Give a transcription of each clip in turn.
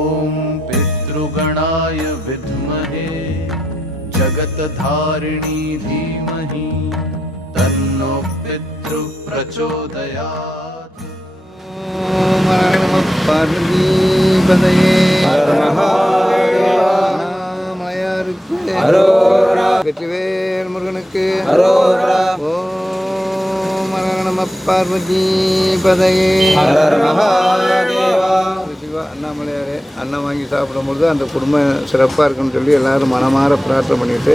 ॐ पितृगणाय विद्महे जगत्धारिणी धीमहि तन्नो पितृ प्रचोदयात्। ॐ नमः पार्वतीपतये வெற்றிவேல் முருகனுக்கு ஓம் நம பார்வதிபதையே சிவா அண்ணாமலையாரே அன்னம் வாங்கி சாப்பிடும்பொழுது அந்த குடும்பம் சிறப்பாக இருக்குன்னு சொல்லி எல்லாரும் மனமாற பிரார்த்தனை பண்ணிட்டு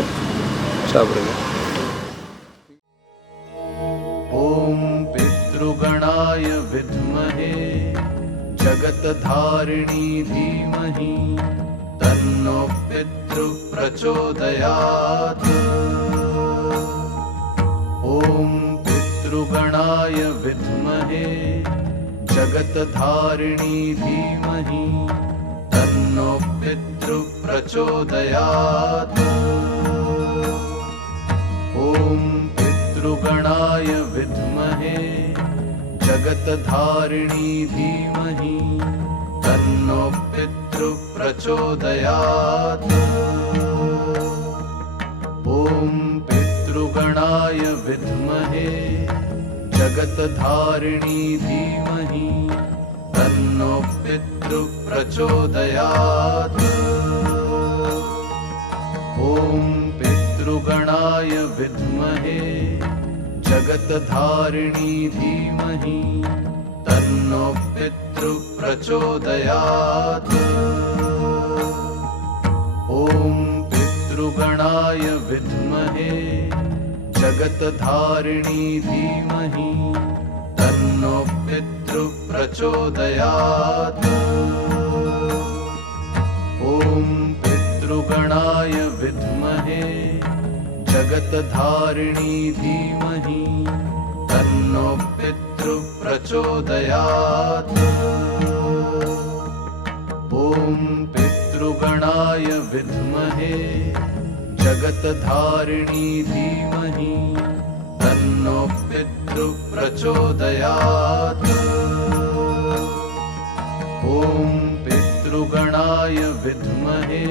சாப்பிடுங்க. ஓம் பித்ருகணாய வித்மஹே ஜகத்தாரிணி தீமஹி तन्नो पितृ प्रचोदयात्। ॐ पितृगणाय विद्महे जगत्धारिणी धीमहि तन्नो पितृ प्रचोदयात्। ॐ पितृगणाय विद्महे जगत्धारिणी धीमहि तन्नो पितृ प्रचोदयात्। ॐ पितृगणाय विद्महे जगत्धारिणी धीमहि तन्नो पितृ प्रचोदयात्। ॐ पितृगणाय विद्महे जगत्धारिणी धीमहि तन्नो पितृ प्रचोदयात्। ॐ पितृगणाय विद्महे जगत्धारिणी धीमहि तन्नो पितृ प्रचोदयात्। ॐ पितृगणाय विद्महे जगत्धारिणी धीमहि तन्नो पितृ प्रचोदयात्। ॐ पितृगणाय विद्महे जगत्धारिणी धीमहि तन्नो पितृ प्रचोदयात्। ॐ पितृगणाय विद्महे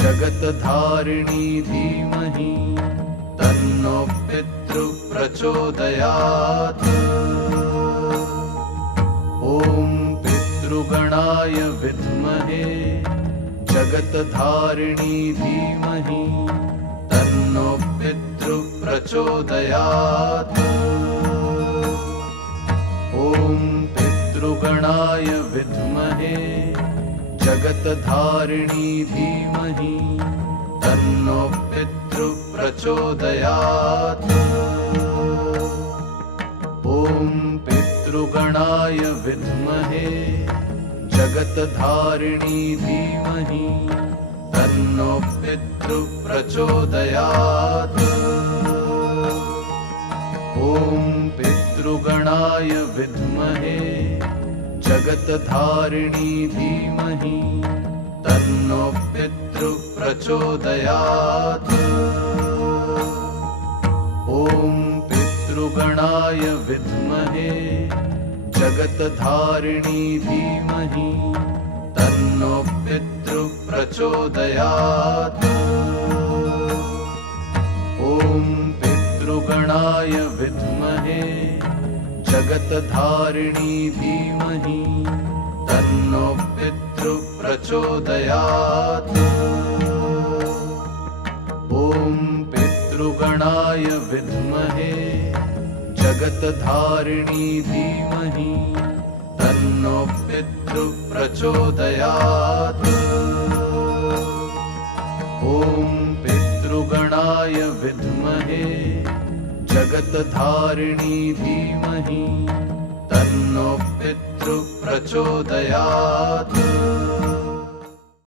जगत्धारिणी धीमहि तन्नो पितृ प्रचोदयात्। ॐ पितृगणाय विद्महे जगत्धारिणी धीमहि तन्नो पितृ प्रचोदयात्। ॐ पितृगणाय विद्महे जगत्धारिणी धीमहि तन्नो पितृ प्रचोदयात्। ॐ पितृगणाय विद्महे जगत्धारिणी धीमहि तन्नो पितृ प्रचोदयात्। ॐ पितृगणाय विद्महे जगत्धारिणी धीमहि तन्नो पितृ प्रचोदयात्। ॐ पितृगणाय विद्महे जगत्धारिणी धीमहि तन्नो पितृ प्रचोदयात्। ॐ पितृगणाय विद्महे जगत्धारिणी धीमहि तन्नो पितृ प्रचोदयात्। ॐ पितृगणाय विद्महे जगत्धारिणी धीमहि तन्नो पितृ प्रचोदयात्। ॐ पितृगणाय विद्महे जगत्धारिणी धीमहि तन्नो पितृ प्रचोदयात्।